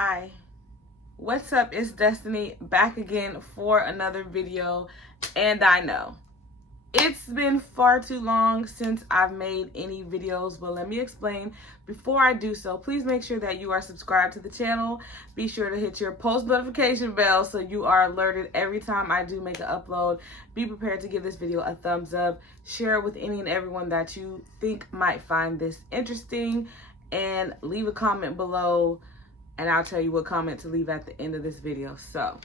Hi, what's up? It's Destiny back again for another video, and I know it's been far too long since I've made any videos, but let me explain. Before I do so, please make sure that you are subscribed to the channel. Be sure to hit your post notification bell so you are alerted every time I do make an upload. Be prepared to give this video a thumbs up. Share it with any and everyone that you think might find this interesting, and leave a comment below, and I'll tell you what comment to leave at the end of this video. So,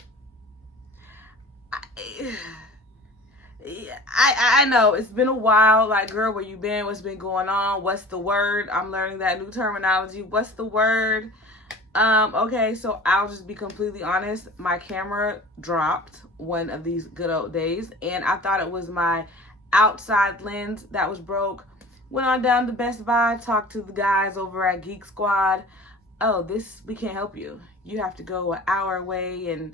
I know it's been a while. Like, girl, where you been? What's been going on? What's the word? I'm learning that new terminology. What's the word? Okay, so I'll just be completely honest. My camera dropped one of these good old days, and I thought it was my outside lens that was broke. Went on down to Best Buy, talked to the guys over at Geek Squad. Oh, we can't help you. You have to go an hour away and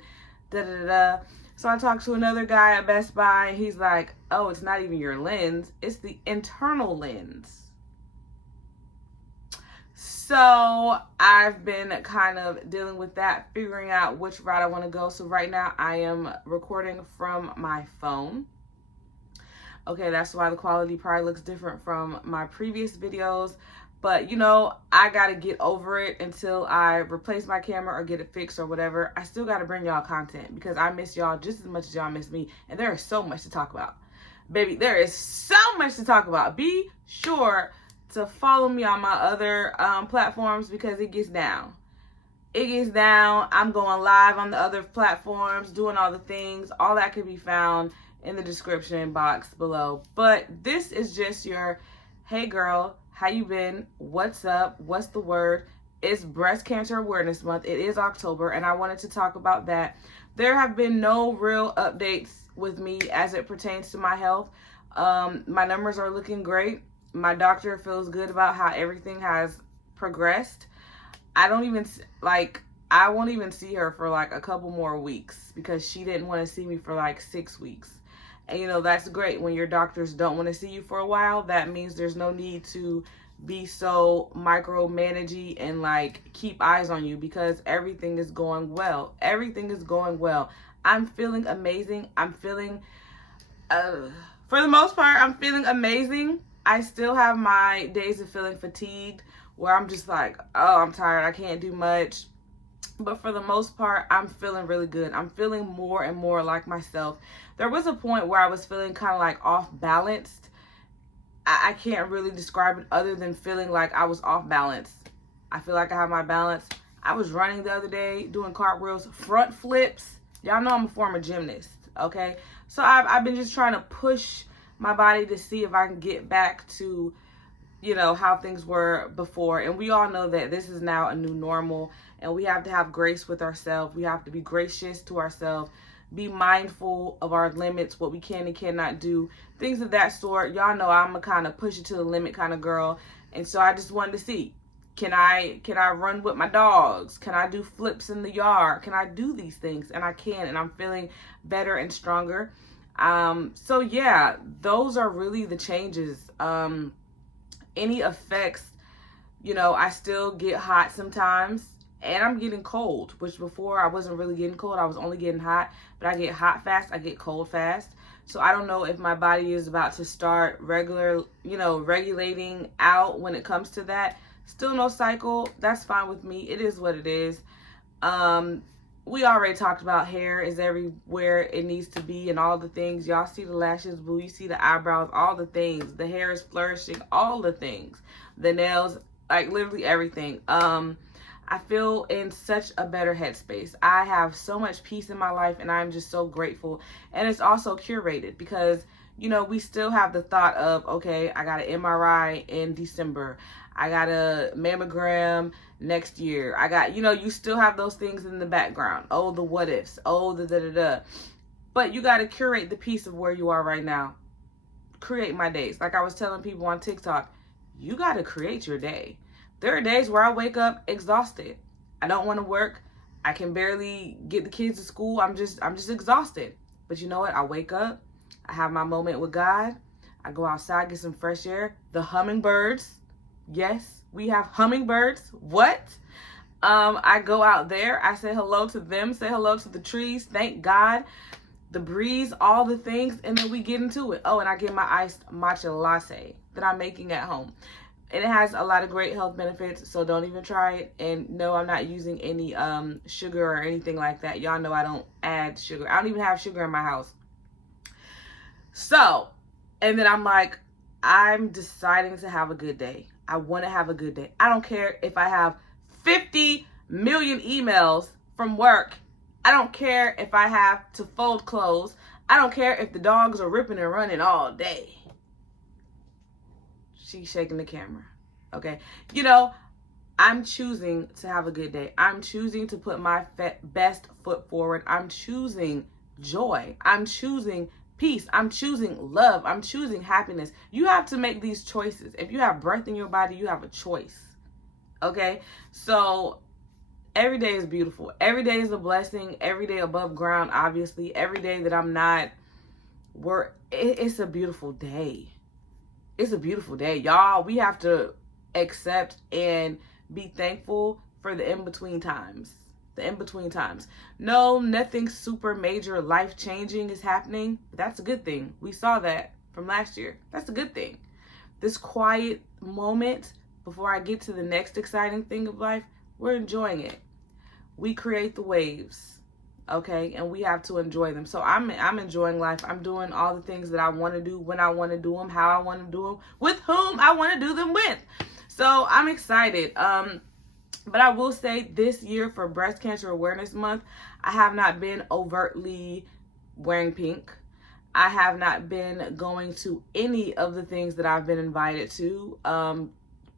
da-da-da-da. So I talked to another guy at Best Buy, and he's like, oh, it's not even your lens. It's the internal lens. So I've been kind of dealing with that, figuring out which route I want to go. So right now I am recording from my phone. Okay, that's why the quality probably looks different from my previous videos. But, you know, I got to get over it until I replace my camera or get it fixed or whatever. I still got to bring y'all content because I miss y'all just as much as y'all miss me. And there is so much to talk about. Baby, there is so much to talk about. Be sure to follow me on my other platforms because it gets down. It gets down. I'm going live on the other platforms, doing all the things. All that can be found in the description box below. But this is just your, hey girl, how you been? What's up? What's the word? It's Breast Cancer Awareness Month. It is October, and I wanted to talk about that. There have been no real updates with me as it pertains to my health. My numbers are looking great. My doctor feels good about how everything has progressed. I won't even see her for like a couple more weeks because she didn't want to see me for like 6 weeks. And, you know, that's great. When your doctors don't want to see you for a while, that means there's no need to be so micromanagey and like keep eyes on you because everything is going well. Everything is going well. I'm feeling amazing. I'm feeling, for the most part, I'm feeling amazing. I still have my days of feeling fatigued where I'm just like, oh, I'm tired. I can't do much. But for the most part, I'm feeling really good. I'm feeling more and more like myself. There was a point where I was feeling kind of like off balanced. I can't really describe it other than feeling like I was off balance. I feel like I have my balance. I was running the other day, doing cartwheels, front flips. Y'all know I'm a former gymnast, okay? So I've been just trying to push my body to see if I can get back to, you know, how things were before. And we all know that this is now a new normal, and we have to have grace with ourselves. We have to be gracious to ourselves, be mindful of our limits, what we can and cannot do, things of that sort. Y'all know I'm a kind of push it to the limit kind of girl. And so I just wanted to see, can I run with my dogs? Can I do flips in the yard? Can I do these things? And I can, and I'm feeling better and stronger. So yeah, those are really the changes. Any effects, you know, I still get hot sometimes, and I'm getting cold, which before I wasn't really getting cold. I was only getting hot, but I get hot fast, I get cold fast. So I don't know if my body is about to start regulating out when it comes to that. Still no cycle. That's fine with me. It is what it is. We already talked about hair is everywhere it needs to be and all the things. Y'all see the lashes, boo. You see the eyebrows, all the things. The hair is flourishing, all the things. The nails, like literally everything. I feel in such a better headspace. I have so much peace in my life, and I'm just so grateful. And it's also curated because, you know, we still have the thought of, okay, I got an MRI in December. I got a mammogram next year. I got, you know, you still have those things in the background. Oh, the what ifs. Oh, the da-da-da. But you got to curate the piece of where you are right now. Create my days. Like I was telling people on TikTok, you got to create your day. There are days where I wake up exhausted. I don't want to work. I can barely get the kids to school. I'm just exhausted. But you know what? I wake up. I have my moment with God. I go outside, get some fresh air. The hummingbirds. Yes, we have hummingbirds. What? I go out there, I say hello to them, say hello to the trees, thank God, the breeze, all the things, and then we get into it. Oh, and I get my iced matcha latte that I'm making at home. And it has a lot of great health benefits, so don't even try it. And no, I'm not using any sugar or anything like that. Y'all know I don't add sugar. I don't even have sugar in my house. So, and then I'm like, I'm deciding to have a good day. I want to have a good day. I don't care if I have 50 million emails from work. I don't care if I have to fold clothes. I don't care if the dogs are ripping and running all day. She's shaking the camera. Okay. You know, I'm choosing to have a good day. I'm choosing to put my best foot forward. I'm choosing joy. I'm choosing peace. I'm choosing love. I'm choosing happiness. You have to make these choices. If you have breath in your body, you have a choice. Okay? So every day is beautiful. Every day is a blessing. Every day above ground, obviously. Every day that I'm not, it's a beautiful day. It's a beautiful day. Y'all, we have to accept and be thankful for the in-between times. The in-between times. No, nothing super major life-changing is happening. But that's a good thing. We saw that from last year. That's a good thing. This quiet moment before I get to the next exciting thing of life, we're enjoying it. We create the waves. Okay, and we have to enjoy them. So I'm enjoying life. I'm doing all the things that I want to do, when I want to do them, how I want to do them, with whom I want to do them with. So I'm excited. But I will say this year for Breast Cancer Awareness Month, I have not been overtly wearing pink. I have not been going to any of the things that I've been invited to.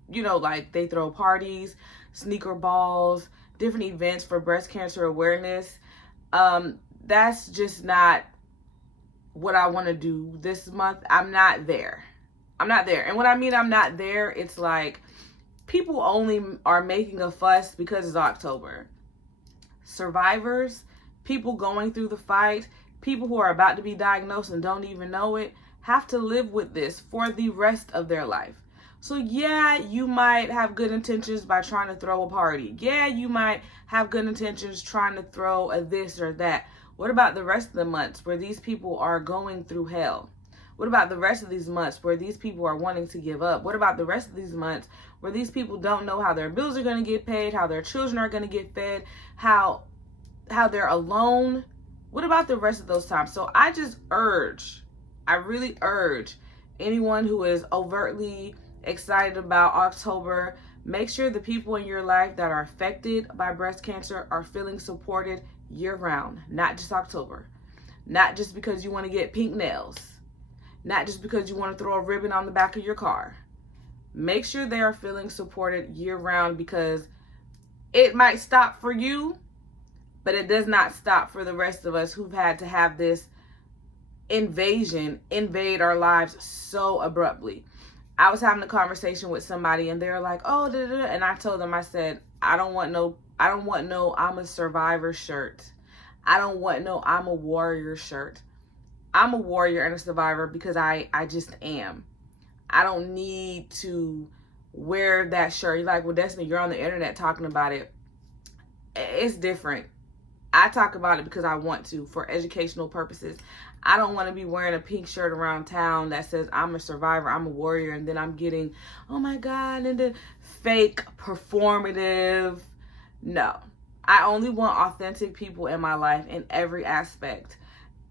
You know, like they throw parties, sneaker balls, different events for breast cancer awareness. That's just not what I want to do this month. I'm not there. And when I mean I'm not there, it's like people only are making a fuss because it's October. Survivors, people going through the fight, people who are about to be diagnosed and don't even know it, have to live with this for the rest of their life. So yeah, you might have good intentions by trying to throw a party. Yeah, you might have good intentions trying to throw a this or that. What about the rest of the months where these people are going through hell? What about the rest of these months where these people are wanting to give up? What about the rest of these months where these people don't know how their bills are going to get paid, how their children are going to get fed, how they're alone? What about the rest of those times? So I really urge anyone who is overtly excited about October, make sure the people in your life that are affected by breast cancer are feeling supported year round, not just October. Not just because you want to get pink nails, not just because you want to throw a ribbon on the back of your car. Make sure they are feeling supported year round, because it might stop for you, but it does not stop for the rest of us who've had to have this invade our lives so abruptly. I was having a conversation with somebody and they're like, oh, da, da, da. And I told them, I said, I don't want no I'm a survivor shirt. I don't want no I'm a warrior shirt. I'm a warrior and a survivor because I just am. I don't need to wear that shirt. You're like, well, Destiny, you're on the internet talking about it. It's different. I talk about it because I want to, for educational purposes. I don't want to be wearing a pink shirt around town that says I'm a survivor, I'm a warrior, and then I'm getting, oh my God, and the fake performative. No, I only want authentic people in my life in every aspect.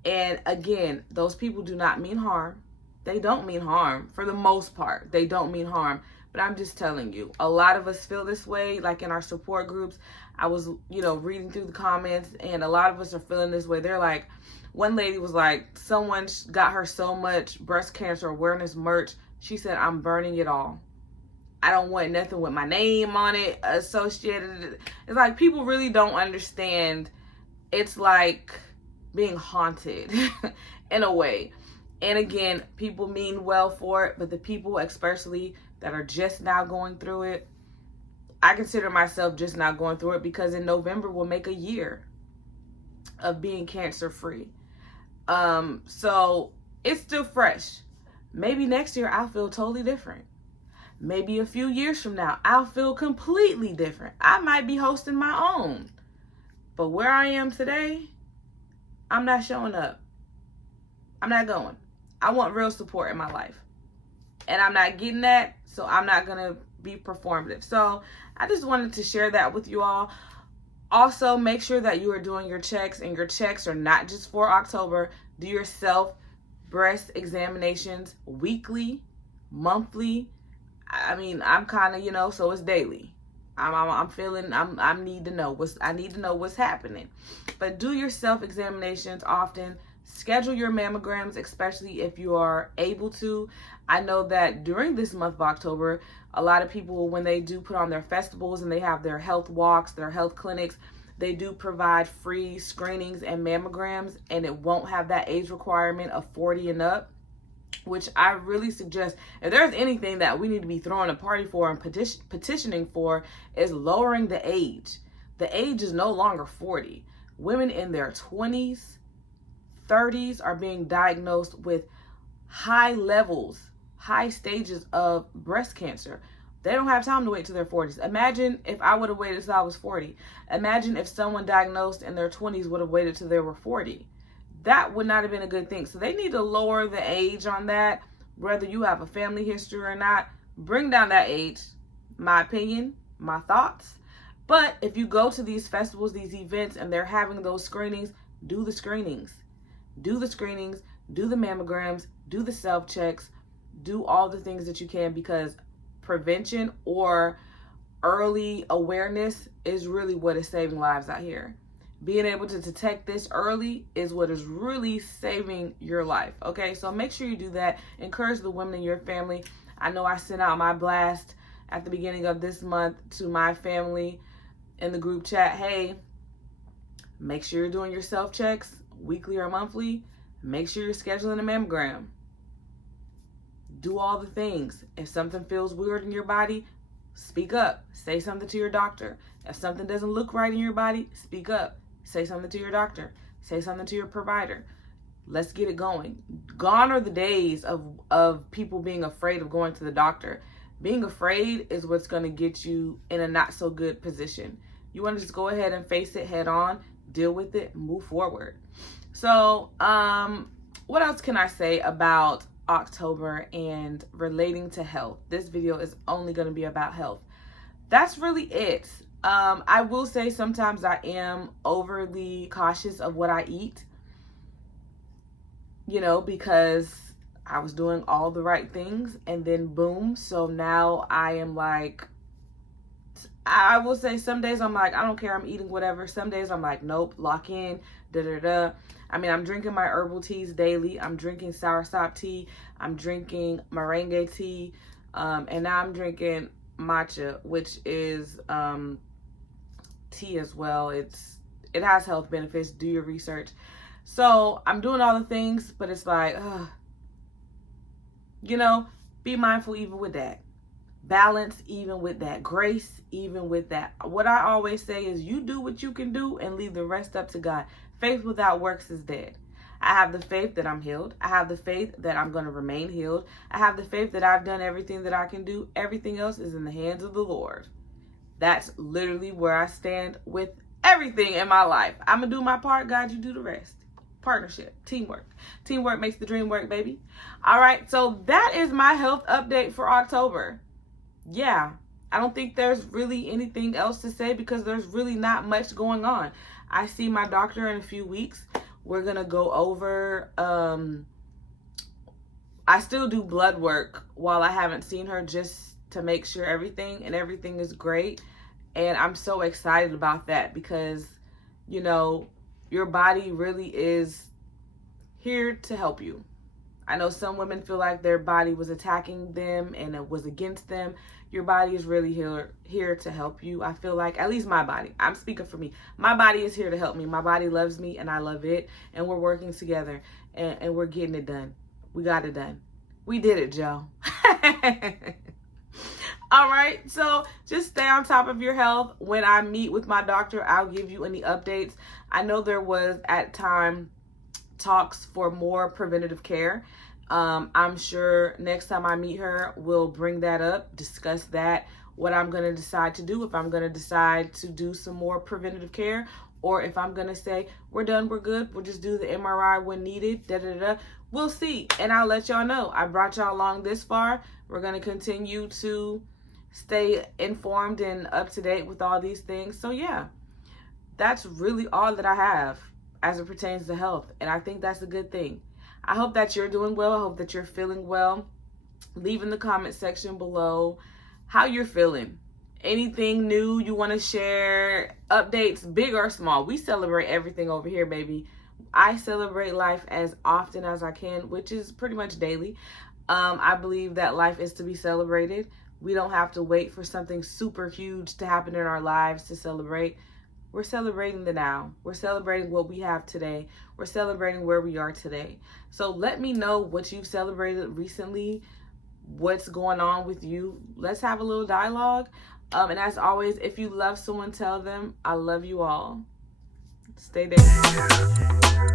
And again, those people do not mean harm. They don't mean harm for the most part. They don't mean harm. But I'm just telling you, a lot of us feel this way, like in our support groups. I was, reading through the comments, and a lot of us are feeling this way. They're like, one lady was like, someone got her so much breast cancer awareness merch. She said, I'm burning it all. I don't want nothing with my name on it associated. It's like people really don't understand. It's like being haunted in a way. And again, people mean well for it, but the people especially that are just now going through it, I consider myself just now going through it because in November we'll make a year of being cancer free. So it's still fresh. Maybe next year I'll feel totally different. Maybe a few years from now, I'll feel completely different. I might be hosting my own. But where I am today, I'm not showing up. I'm not going. I want real support in my life. And I'm not getting that, so I'm not going to be performative. So I just wanted to share that with you all. Also, make sure that you are doing your checks, and your checks are not just for October. Do your self breast examinations weekly, monthly. I mean, I'm kind of, you know, so it's daily. I'm feeling, I need to know what's happening. But do your self examinations often. Schedule your mammograms, especially if you are able to. I know that during this month of October, a lot of people, when they do put on their festivals and they have their health walks, their health clinics, they do provide free screenings and mammograms, and it won't have that age requirement of 40 and up, which I really suggest. If there's anything that we need to be throwing a party for and petitioning for, is lowering the age. The age is no longer 40. Women in their 20s, 30s are being diagnosed with high levels, high stages of breast cancer. They don't have time to wait till their 40s. Imagine if I would have waited till I was 40. Imagine if someone diagnosed in their 20s would have waited till they were 40. That would not have been a good thing. So they need to lower the age on that, whether you have a family history or not. Bring down that age. My opinion, my thoughts. But if you go to these festivals, these events, and they're having those screenings, do the screenings. Do the screenings, do the mammograms, do the self-checks, do all the things that you can, because prevention or early awareness is really what is saving lives out here. Being able to detect this early is what is really saving your life, okay? So make sure you do that. Encourage the women in your family. I know I sent out my blast at the beginning of this month to my family in the group chat. Hey, make sure you're doing your self-checks weekly or monthly. Make sure you're scheduling a mammogram. Do all the things. If something feels weird in your body, speak up. Say something to your doctor. If something doesn't look right in your body, speak up. Say something to your doctor. Say something to your provider. Let's get it going. Gone are the days of people being afraid of going to the doctor. Being afraid is what's going to get you in a not so good position. You want to just go ahead and face it head on, deal with it, move forward. So, what else can I say about October and relating to health? This video is only going to be about health. That's really it. I will say sometimes I am overly cautious of what I eat, you know, because I was doing all the right things and then boom. So now I am like, I will say some days I'm like, I don't care, I'm eating whatever. Some days I'm like, nope, lock in, da-da-da. I mean, I'm drinking my herbal teas daily. I'm drinking soursop tea. I'm drinking meringue tea. And now I'm drinking matcha, which is tea as well. It has health benefits. Do your research. So I'm doing all the things, but it's like, you know, be mindful even with that. Balance even with that. Grace even with that. What I always say is you do what you can do and leave the rest up to God. Faith without works is dead. I have the faith that I'm healed. I have the faith that I'm going to remain healed. I have the faith that I've done everything that I can do. Everything else is in the hands of the Lord. That's literally where I stand with everything in my life. I'm going to do my part. God, you do the rest. Partnership, teamwork. Teamwork makes the dream work, baby. All right. So that is my health update for October. Yeah. I don't think there's really anything else to say because there's really not much going on. I see my doctor in a few weeks. We're going to go over, I still do blood work while I haven't seen her just to make sure everything is great. And I'm so excited about that because, you know, your body really is here to help you. I know some women feel like their body was attacking them and it was against them. Your body is really here to help you. I feel like, at least my body, I'm speaking for me. My body is here to help me. My body loves me and I love it. And we're working together and we're getting it done. We got it done. We did it, Joe. All right. So just stay on top of your health. When I meet with my doctor, I'll give you any updates. I know there was at time talks for more preventative care. I'm sure next time I meet her, we'll bring that up, discuss that, what I'm going to decide to do, if I'm going to decide to do some more preventative care, or if I'm going to say, we're done, we're good, we'll just do the MRI when needed, da-da-da. We'll see, and I'll let y'all know. I brought y'all along this far. We're going to continue to stay informed and up to date with all these things. So yeah, that's really all that I have as it pertains to health, and I think that's a good thing. I hope that you're doing well. I hope that you're feeling well. Leave in the comment section below how you're feeling. Anything new you want to share, updates, big or small. We celebrate everything over here, baby. I celebrate life as often as I can, which is pretty much daily. I believe that life is to be celebrated. We don't have to wait for something super huge to happen in our lives to celebrate. We're celebrating the now. We're celebrating what we have today. We're celebrating where we are today. So let me know what you've celebrated recently, what's going on with you. Let's have a little dialogue. And as always, if you love someone, tell them I love you all. Stay there.